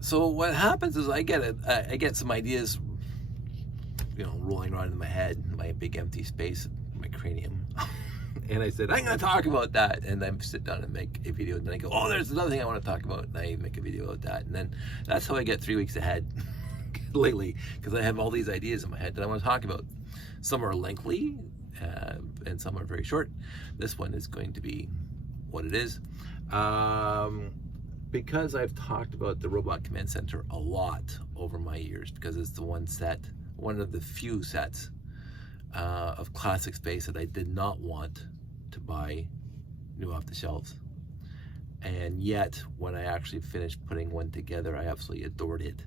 So what happens is I get some ideas, rolling around in my head, my big empty space, my cranium. And I said, I'm going to talk about that. And then sit down and make a video. And then I go, oh, there's another thing I want to talk about. And I make a video about that. And then that's how I get 3 weeks ahead lately, because I have all these ideas in my head that I want to talk about. Some are lengthy and some are very short. This one is going to be what it is. Because I've talked about the Robot Command Center a lot over my years, because it's the one of the few sets of classic space that I did not want to buy new off the shelves. And yet, when I actually finished putting one together, I absolutely adored it.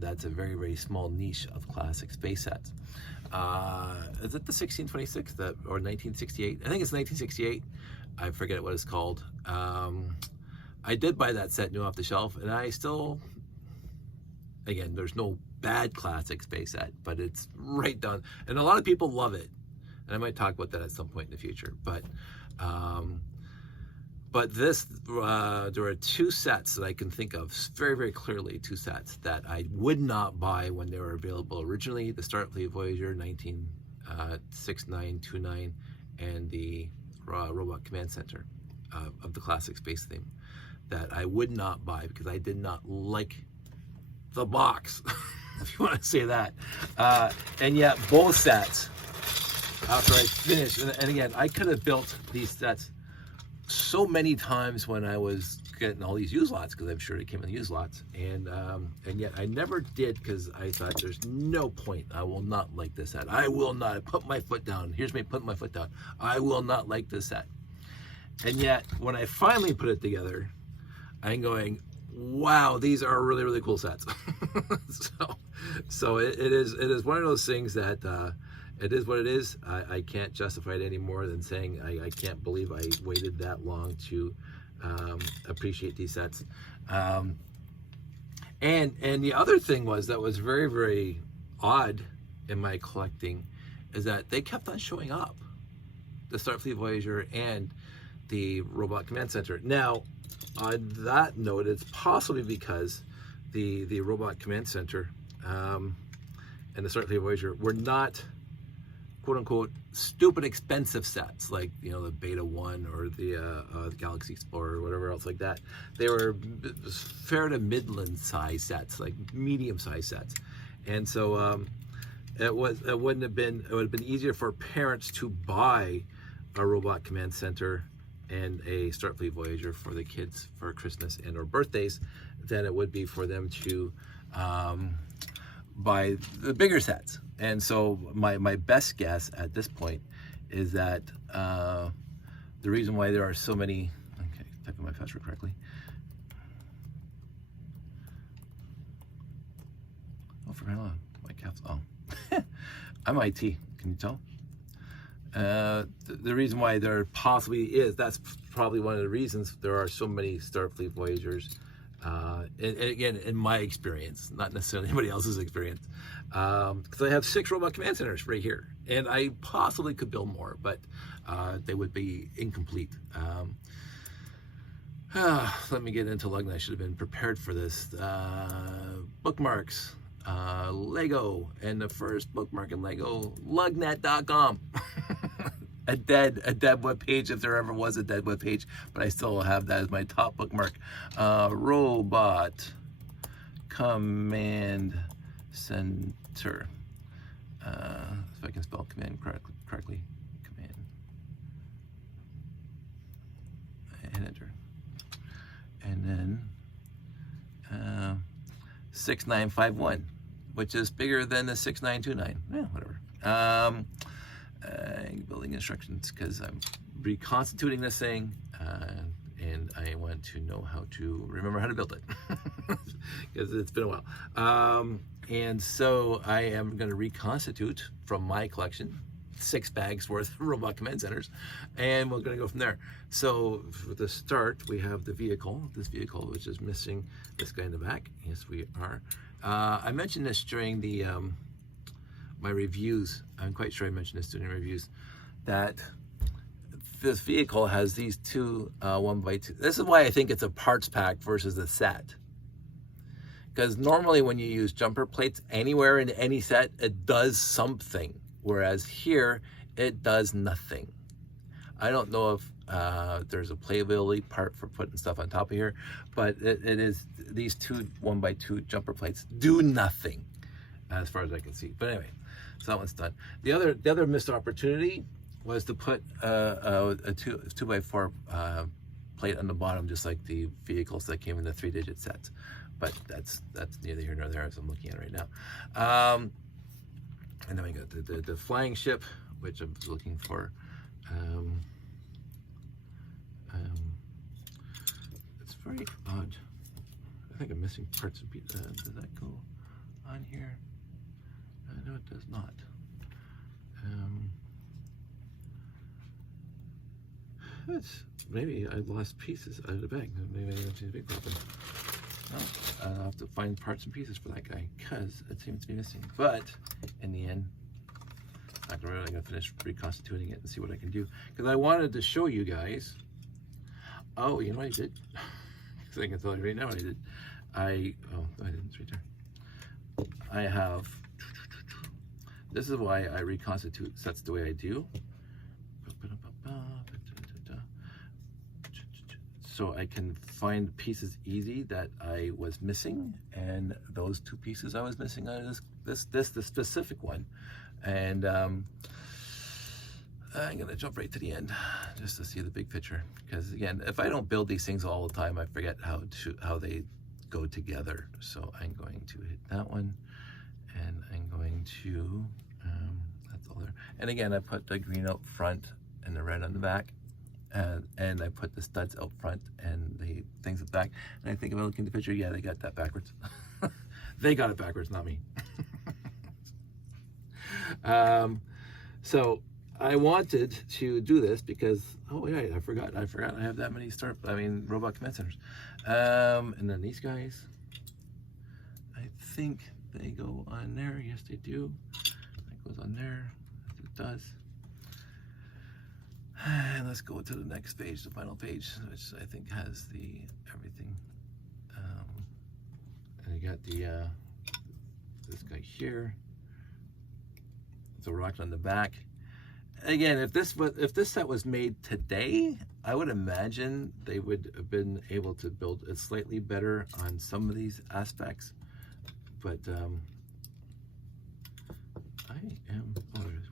That's a very, very small niche of classic space sets. Is it the 1626 or 1968? I think it's 1968. I forget what it's called. I did buy that set new off the shelf, and I still, again, there's no bad classic space set, but it's right down, and a lot of people love it, and I might talk about that at some point in the future. But this, there are two sets that I can think of very, very clearly, two sets that I would not buy when they were available originally: the Starfleet Voyager 1969-29 and the Robot Command Center of the classic space theme, that I would not buy because I did not like the box, if you want to say that. And yet both sets, after I finished, and again, I could have built these sets so many times when I was getting all these used lots, because I'm sure they came in used lots, and yet I never did, because I thought there's no point. I will not like this set. I will not put my foot down. Here's me putting my foot down. I will not like this set. And yet, when I finally put it together, I'm going, wow, these are really, really cool sets. so it is one of those things that it is what it is. I can't justify it any more than saying I can't believe I waited that long to appreciate these sets. And the other thing that was very, very odd in my collecting is that they kept on showing up, the Starfleet Voyager and the Robot Command Center. Now, on that note, it's possibly because the Robot Command Center and the Starfleet Voyager were not, quote unquote, stupid expensive sets like the Beta 1 or the Galaxy Explorer or whatever else like that. They were fair to midland size sets, like medium size sets. And so it would have been easier for parents to buy a Robot Command Center and a Starfleet Voyager for the kids for Christmas and or birthdays than it would be for them to buy the bigger sets. And so my best guess at this point is that the reason why there are so many, okay, typing my password correctly. Oh, for how long? My caps, oh. I'm IT, can you tell? The reason why there possibly is, that's probably one of the reasons there are so many Starfleet Voyagers, and again, in my experience, not necessarily anybody else's experience, because I have 6 Robot Command Centers right here, and I possibly could build more, but they would be incomplete. Let me get into Lugnet. I should have been prepared for this. Bookmarks. Lego, and the first bookmark in Lego, lugnet.com. a dead web page, if there ever was a dead web page, but I still have that as my top bookmark. Robot Command Center. If I can spell command correctly. Command. And enter. And then 6951, which is bigger than the 6929. Yeah, whatever. Building instructions, because I'm reconstituting this thing, and I want to know how to remember how to build it, because it's been a while. And so I am going to reconstitute from my collection 6 bags worth of Robot Command Centers, and we're going to go from there. So for the start, we have the vehicle, this vehicle, which is missing this guy in the back. Yes, we are. I mentioned this during the my reviews. I'm quite sure I mentioned this during reviews, that this vehicle has these two 1x2. This is why I think it's a parts pack versus a set. Because normally when you use jumper plates anywhere in any set, it does something. Whereas here, it does nothing. I don't know if there's a playability part for putting stuff on top of here, but it is, these two 1x2 jumper plates do nothing as far as I can see. But anyway, so that one's done. The other missed opportunity was to put a 2x4 plate on the bottom, just like the vehicles that came in the 3-digit sets. But that's neither here nor there, as I'm looking at it right now. And then we got the flying ship, which I'm looking for. It's very odd. I think I'm missing parts of pieces. Does that go on here? No, it does not. Maybe I lost pieces out of the bag. Maybe I didn't see the big problem. I'll have to find parts and pieces for that guy because it seems to be missing. But in the end, I'm gonna finish reconstituting it and see what I can do, because I wanted to show you guys. Oh, you know what I did? Because I can tell you right now what I did. I didn't. It's right there. I have. This is why I reconstitute sets the way I do. So I can find pieces easy that I was missing, and those two pieces I was missing out of the specific one. And I'm gonna jump right to the end just to see the big picture, because again, if I don't build these things all the time, I forget how they go together. So I'm going to hit that one, and I'm going to that's all there. And again, I put the green out front and the red on the back. And I put the studs out front and the things at the back. And I think if I look in the picture, yeah, they got that backwards. They got it backwards, not me. So I wanted to do this because, oh yeah, I forgot I have that many robot command centers. And then these guys, I think they go on there. Yes, they do. That goes on there. Yes, it does. And let's go to the next page, the final page, which I think has everything. And you got this guy here. It's a rocket on the back. Again, if this set was made today, I would imagine they would have been able to build it slightly better on some of these aspects. But I am good.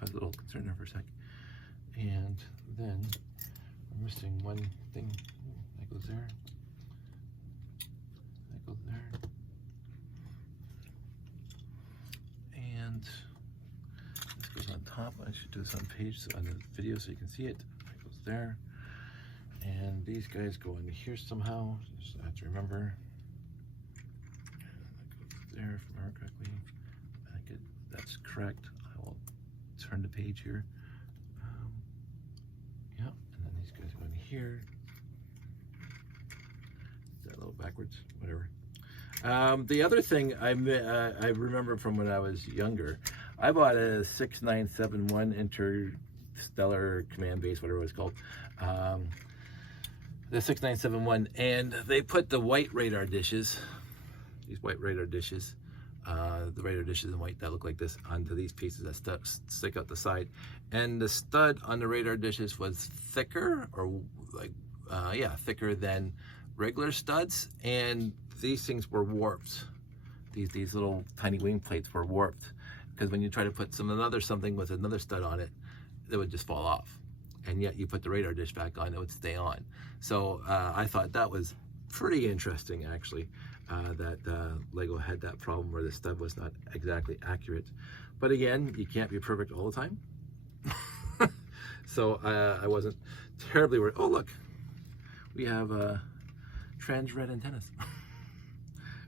I was a little concerned there for a sec. And then we're missing one thing. That goes there. That goes there. And this goes on top. I should do this on page, on the video, so you can see it. That goes there. And these guys go in here somehow. Just have to remember. That goes there, if I remember correctly. I think that's correct. I will turn the page here. Here, that a little backwards, whatever. The other thing I remember from when I was younger, I bought a 6971 Interstellar Command Base, whatever it was called, the 6971, and they put the white radar dishes, these white radar dishes, the radar dishes in white that look like this, onto these pieces that stick out the side, and the stud on the radar dishes was thicker, or thicker than regular studs, and these things were warped. These little tiny wing plates were warped, because when you try to put something with another stud on it, it would just fall off, and yet you put the radar dish back on, it would stay on. So I thought that was pretty interesting, actually. That Lego had that problem where the stud was not exactly accurate. But again, you can't be perfect all the time. So I wasn't terribly worried. Oh look, we have trans red antennas,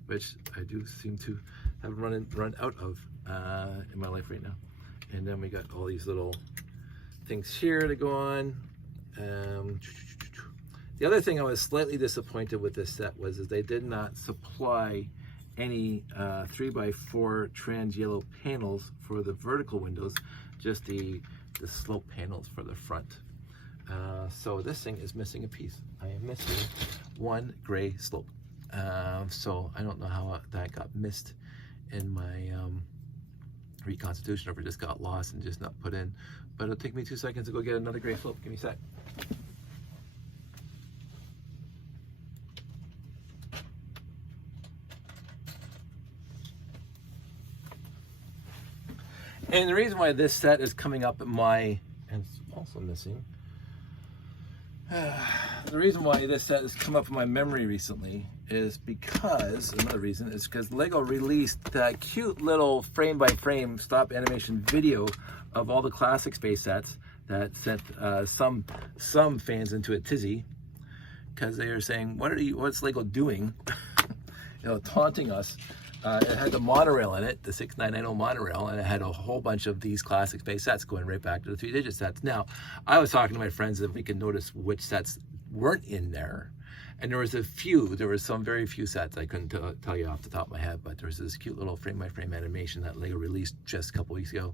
which I do seem to have run out of in my life right now. And then we got all these little things here to go on. The other thing I was slightly disappointed with this set was that they did not supply any 3x4 trans yellow panels for the vertical windows, just the slope panels for the front. So this thing is missing a piece. I am missing one gray slope. So I don't know how that got missed in my reconstitution, or if it just got lost and just not put in. But it'll take me 2 seconds to go get another gray flip. Give me a sec. And the reason why this set is coming up in my, and it's also missing, the reason why this set has come up in my memory recently is because, another reason, is because Lego released that cute little frame-by-frame stop animation video of all the classic space sets that sent some fans into a tizzy, because they were saying, what's Lego doing? Taunting us. It had the monorail in it, the 6990 monorail, and it had a whole bunch of these classic space sets going right back to the 3-digit sets. Now, I was talking to my friends if we could notice which sets weren't in there, and there was some very few sets I couldn't tell you off the top of my head, but there was this cute little frame-by-frame animation that Lego released just a couple weeks ago.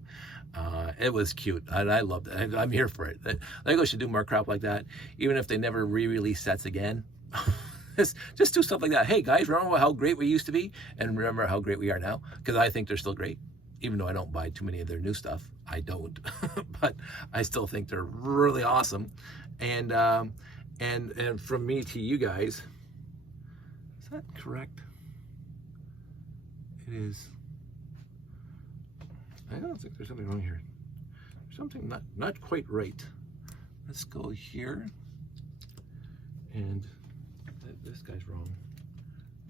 It was cute, and I loved it. I'm here for it. Lego should do more crap like that, even if they never re-release sets again. Just do stuff like that. Hey guys, remember how great we used to be, and remember how great we are now? Because I think they're still great, even though I don't buy too many of their new stuff. I don't, but I still think they're really awesome. And from me to you guys, is that correct? It is. I don't think there's something wrong here. There's something not quite right. Let's go here, and this guy's wrong.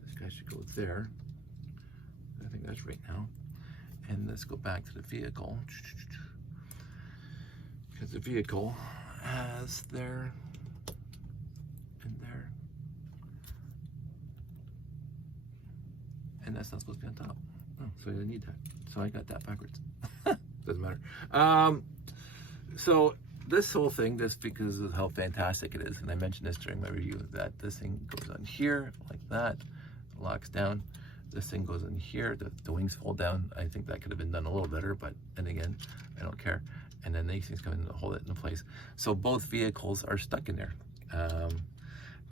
This guy should go there. I think that's right now. And let's go back to the vehicle, because the vehicle has there and there, and that's not supposed to be on top. Oh, so I didn't need that. So I got that backwards. Doesn't matter. So this whole thing, just because of how fantastic it is, and I mentioned this during my review, that this thing goes on here like that, locks down. This thing goes in here, the wings fold down. I think that could have been done a little better, but then again, I don't care. And then these things come in and hold it in place. So both vehicles are stuck in there.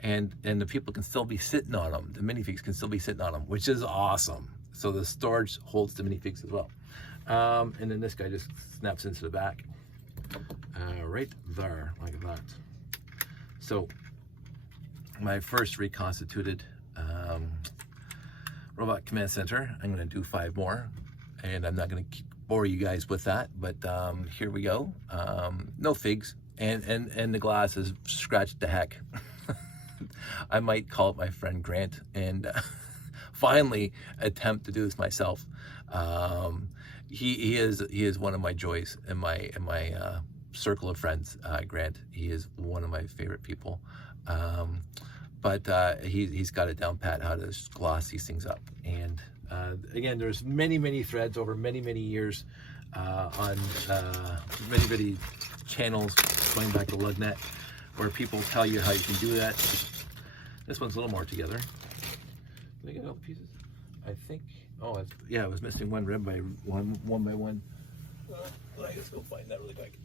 And the people can still be sitting on them. The minifigs can still be sitting on them, which is awesome. So the storage holds the minifigs as well. And then this guy just snaps into the back. Right there, like that. So my first reconstituted robot command center. I'm going to do 5 more, and I'm not going to bore you guys with that, but here we go. No figs, and the glass is scratched to heck. I might call up my friend Grant and finally attempt to do this myself. He is one of my joys in my circle of friends. Grant, he is one of my favorite people. But he's got it down pat how to gloss these things up. And again, there's many threads over many years on many channels going back to Lugnet, where people tell you how you can do that. This one's a little more together. Did I get all the pieces? I think. Oh, yeah, I was missing one rib by one by one. Let's go find that really quick.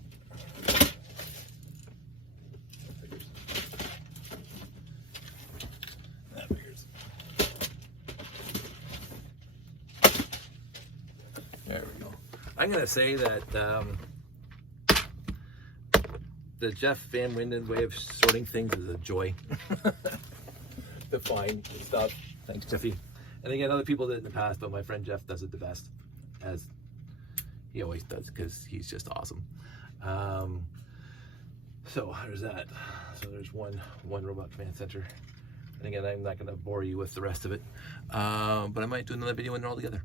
There we go. I'm going to say that the Jeff Van Winden way of sorting things is a joy. To find stuff. Thanks, Jeffy. And again, other people did it in the past, but my friend Jeff does it the best, as he always does, because he's just awesome. So there's that. So there's one robot command center. And again, I'm not going to bore you with the rest of it, but I might do another video when they're all together.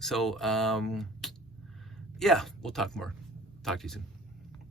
So yeah, we'll talk more. Talk to you soon.